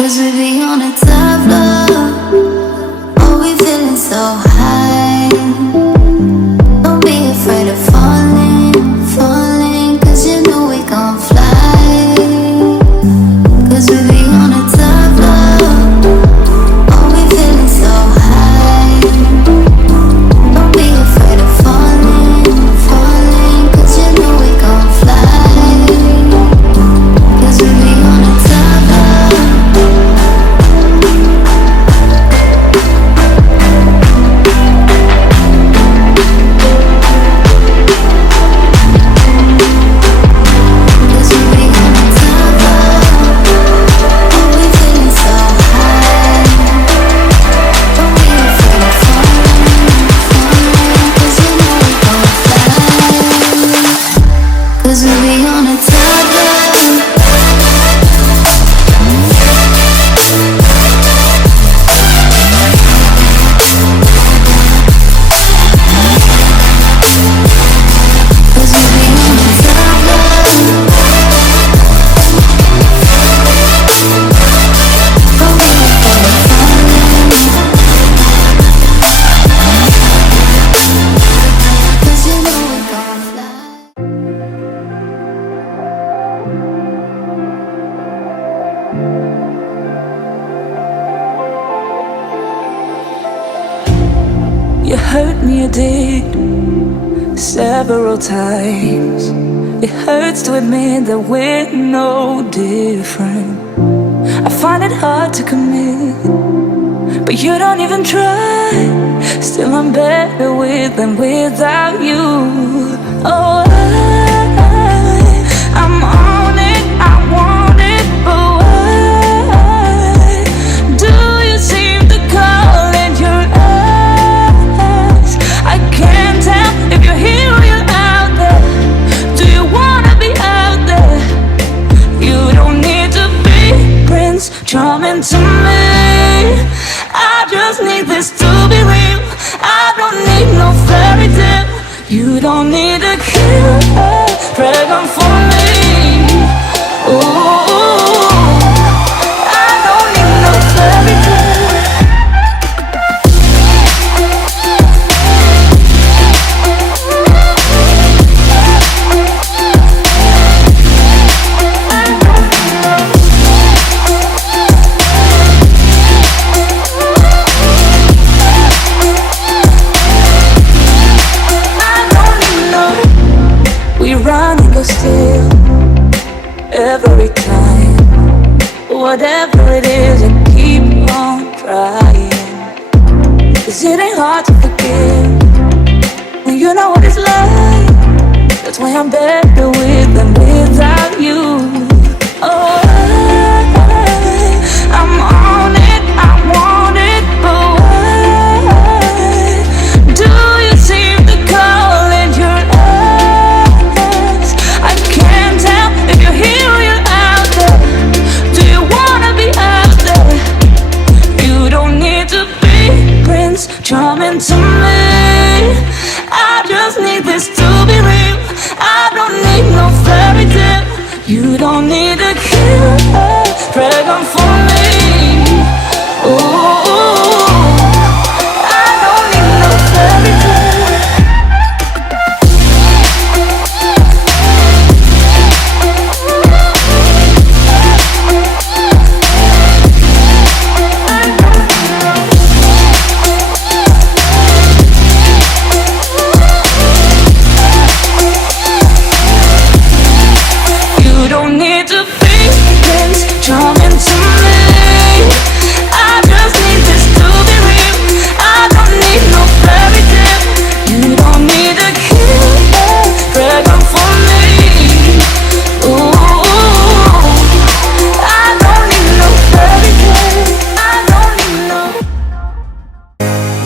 'Cause we be on a top floor. Oh, we feeling so high. Don't be afraid of falling, falling, 'cause you know we gon' fly. 'Cause we be on a top floor. Oh, we feeling so high. Don't be afraid of falling, falling, 'cause you know we gon' fly. 'Cause we be on a top floor. You hurt me, you did, several times. It hurts to admit that we're no different. I find it hard to commit, but you don't even try. Still I'm better with than without you. Oh, I'm on it, I want it, but why do you seem to call in your eyes? I can't tell if you're here or you're out there. Do you wanna be out there? You don't need to be Prince Charming to me. I just need this to be real. I don't need no fairy tale. You don't need a killer dragon for me. Ooh, I don't need no fairy tale. Still, every time, whatever it is, I keep on trying. 'Cause it ain't hard to forgive when you know what it's like. That's why I'm better with than without you. Oh, I'm on it, I want it, but why do you seem to call in your eyes? I can't tell if you're here or you're out there. Do you wanna be out there? You don't need to be Prince Charming to me. I just need this to be real. I don't need no fairy tale. You don't need a killer dragon for me. Ooh, I don't need no fairy tale. You don't need to be Prince Charming to me. I just need this to be real. I don't need no fairy tale. You don't need a killer dragon for me. Ooh, I don't need no fairy tale. I don't need no.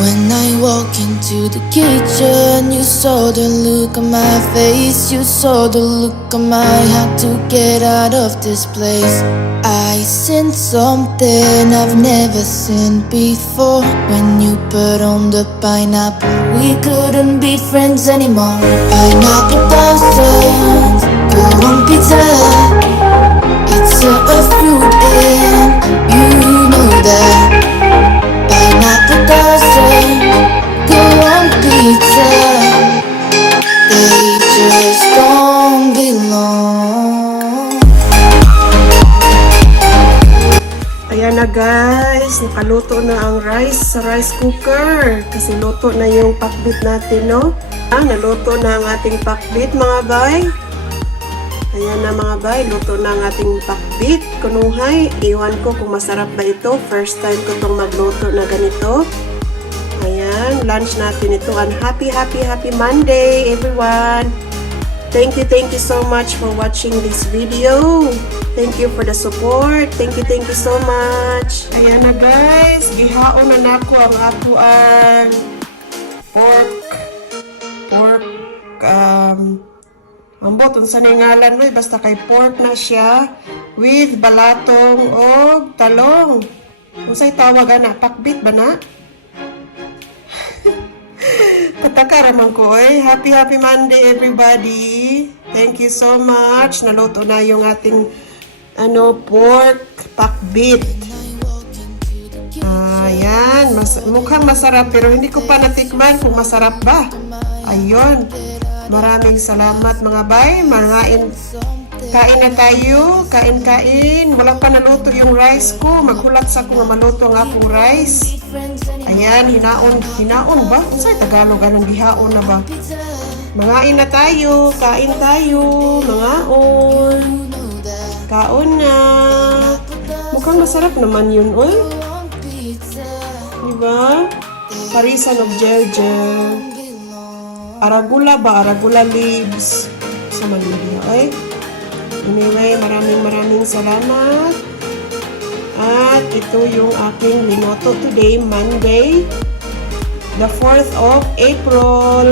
When I walk into the kitchen, you saw the look on my face. You saw the look on my heart to get out of this place. I sensed something I've never seen before. When you put on the pineapple, we couldn't be friends anymore. Pineapple blossoms, go on pizza. It's a fruit and you Ayan na guys, nakaluto na ang rice sa rice cooker. Kasi luto na yung pakbit natin, no? Naluto na ang ating pakbit mga bay. Ayan na mga bay, luto na ang ating pakbit. Kunuhay, iwan ko kung masarap ba ito. First time ko itong magluto na ganito. Ayan, lunch natin ito. And happy Monday everyone! Thank you so much for watching this video. Thank you for the support. Thank you so much. Ayan na guys, gihaon na nako ang apuan pork ambot unsa na ngalan mo, basta kay pork na siya with balatong o talong. Unsay tawag ana, pakbit ba na? Pataka raman ko eh. Happy Monday everybody. Thank you so much. Naluto na yung ating pork pakbit. Ayan, mukhang masarap pero hindi ko pa natikman kung masarap ba. Ayun. Maraming salamat mga bay. Kain na tayo. Kain. Wala pa naluto yung rice ko. Maghulat sa ko nga maluto ang akong rice. Ayan, hinaon ba? Kung sa'y Tagalog, anong gihaon na ba? Mangain na tayo, kain tayo, mangaon. Kaon na. Mukhang masarap naman yun, oy. Diba? Parisan of Jeljer. Aragula ba? Aragula leaves. Sa Malibya, oy. Anyway, maraming salamat. At ito yung aking linoto today, Monday, the 4th of April.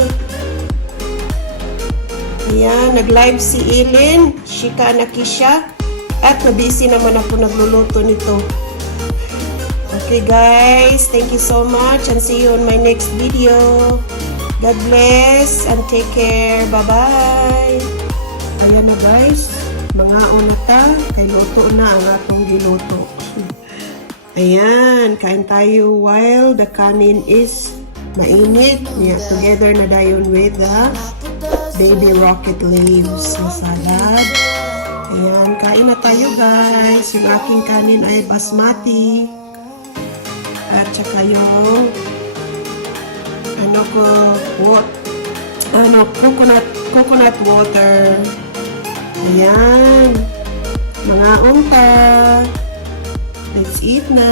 Ayan, nag-live si Ayen, Shika Nakisha, at nabisi naman ako nagluluto nito. Okay guys, thank you so much and see you on my next video. God bless and take care. Bye-bye. Ayan na guys, mga unata, kay luto na ang atong giluto. Ayan, kain tayo while the kanin is mainit. Yeah, together na dayon with the baby rocket leaves na salad. Ayan, kain na tayo guys. Yung aking kanin ay basmati. At saka yung coconut water. Ayan, mga unta. Let's eat na.